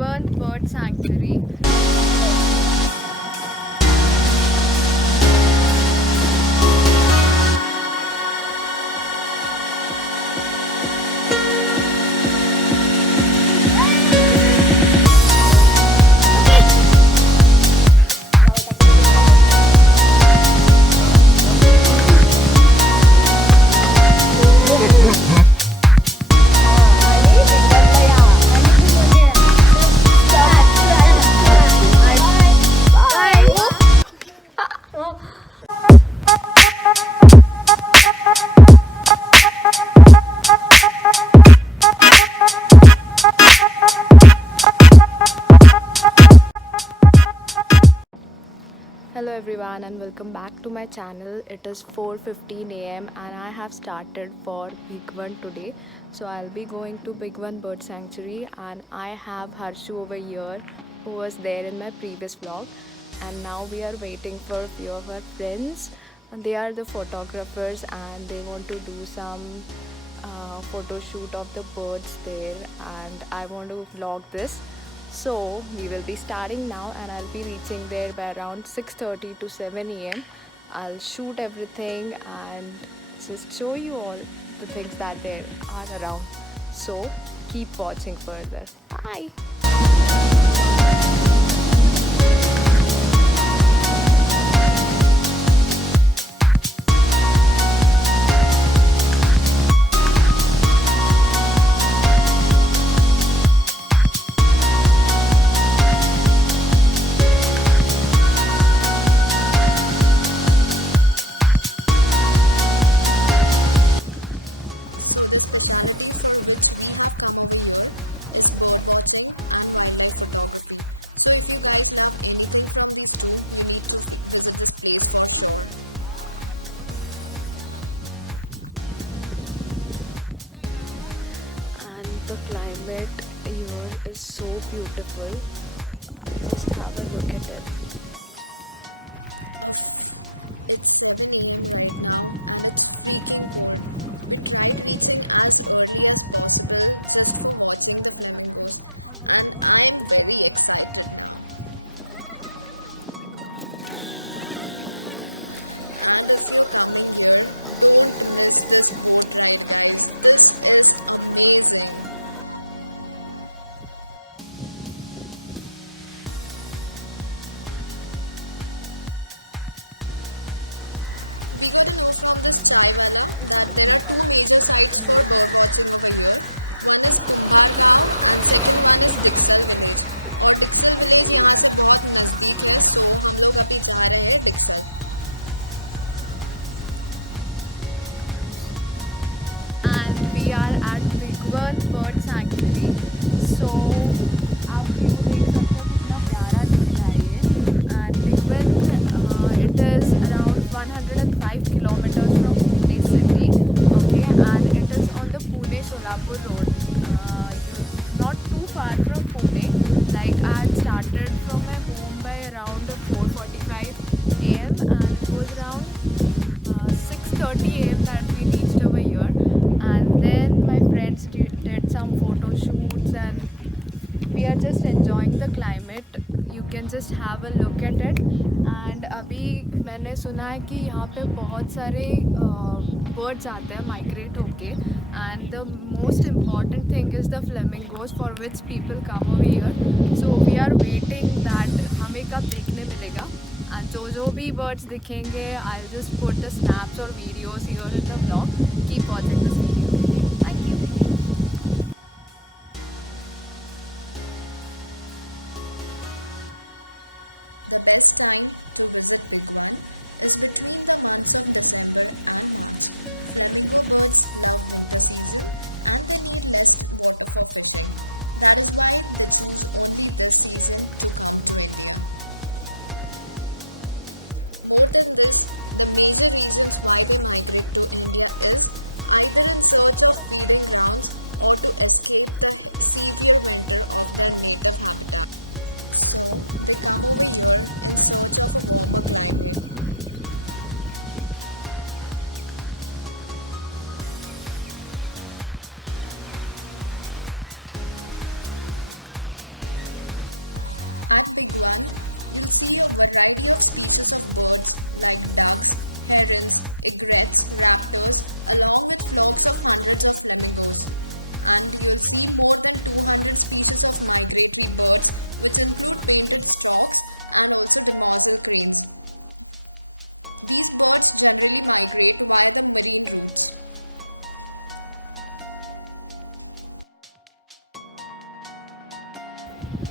Bhigwan Bird Sanctuary. Hello everyone and welcome back to my channel. It is 4:15 a.m. and I have started for Bhigwan today. So I'll be going to Bhigwan Bird Sanctuary and I have Harshu over here who was there in my previous vlog, and now we are waiting for a few of our friends. And they are the photographers and they want to do some photo shoot of the birds there, and I want to vlog this. So we will be starting now and I'll be reaching there by around 6:30 to 7 a.m. I'll shoot everything and just show you all the things that there are around. So keep watching further. Bye. The climate here is so beautiful. Just have a look at it. Bird Sanctuary. So आप view देख सकते हो कितना प्यारा दिख रहा है ये. And Bhigwan, it is around 105 kilometers from Pune city. Okay, and it is on the Pune-Solapur road. Not too far from Pune. Like I had started from my home by around 4:45 a.m. and it was around 6:30 a.m. that we reached over here. And then my friends did some photo shoots and we are just enjoying the climate. You can just have a look at it. And अभी मैंने सुना है कि यहाँ पे बहुत सारे birds आते हैं migrate होके, and the most important thing is the flamingos for which people come over here. So we are waiting that हमें कब देखने मिलेगा. And जो भी birds दिखेंगे, I'll just put the snaps or videos here in the vlog. Keep watching this video. Thank you.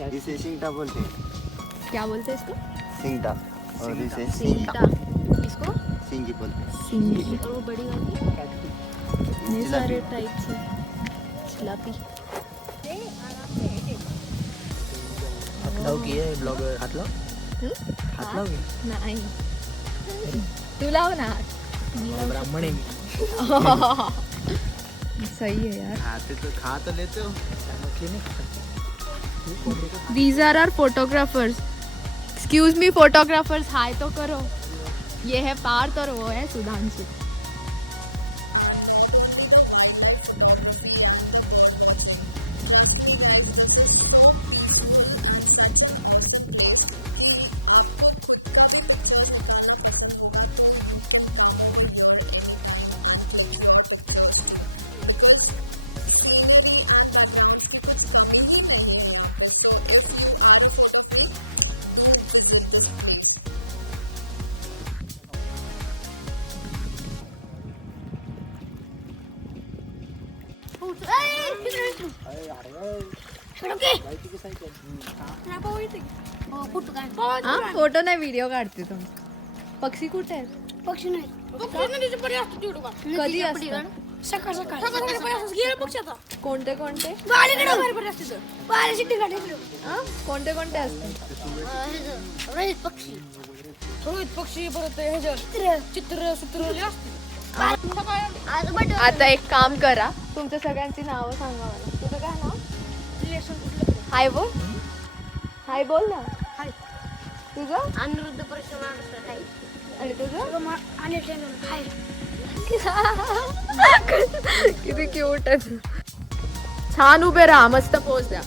इसे सिंगटा बोलते हैं। क्या बोलते हैं इसको? सिंगटा। और इसे सिंगटा। इसको सिंगी बोलते हैं। सिंगी। और वो बड़ी वाली इतने सारे टाइप से चिलापी। हाथ लावगी आहे ब्लॉगर हात लाव हात लावगी नाही तू लाव ना हात. ब्राह्मण आहे मी सही है यार. खा तो लेते हो। मछली नहीं खा सकते. These are our photographers. Excuse me photographers, हाय तो करो. ये है पार्थ और वो है सुधांशु. फोटो नाही व्हिडिओ काढते तुम. पक्षी कुठे आहेत? पक्षी नाही कधी असतात? सकाळ कोणते कोणते? कोणते कोणते असतात? रोहित पक्षी परत चित्र आता एक काम करा, तुमच्या सगळ्यांची नावं सांगा मला. तुझं काय नाव? हाय बोल. हाय बोल ना. हाय. तुझं? अनिरुद्ध प्रश्न आणि तुझं? हाय. किती क्यूट आहे. छान उभे राहा, मस्त पोज द्या.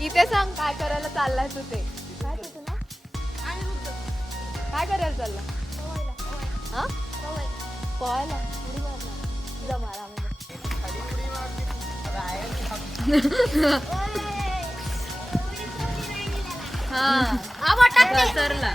इथे सांग काय करायला चाललाय तू ते. काय तुझं नाव? काय करायला चालला? हा? पोहायला. उडी मारणार. जमारा म्हणजे. हा. घसरला.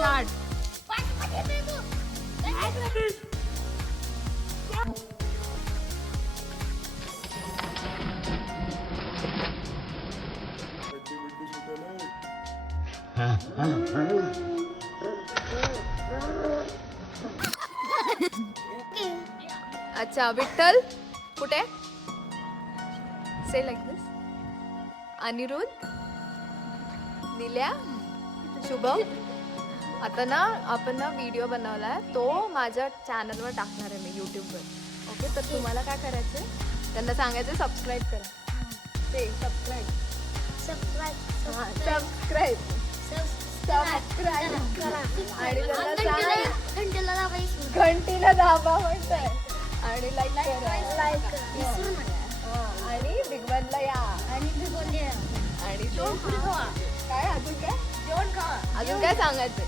स्टार्ट. अच्छा विठ्ठल कुठे? Say like this. Aniruddha, Nilya, Shubham. आता ना आपण ना व्हिडिओ बनवलाय, तो माझ्या चॅनलवर टाकणार आहे मी यूट्यूबवर. ओके, तर तुम्हाला काय करायचं? त्यांना सांगायचं सबस्क्राईब करा. ते सबस्क्राईब आणि त्यांना घंटीला दाबा म्हणताय आणि लाईक करा. आणि बिगवनला या. आणि तो काय अजून काय जेवण खावा. अजून काय सांगायचंय?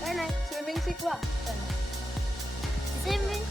काय नाही. स्विमिंग शिकवा. स्विमिंग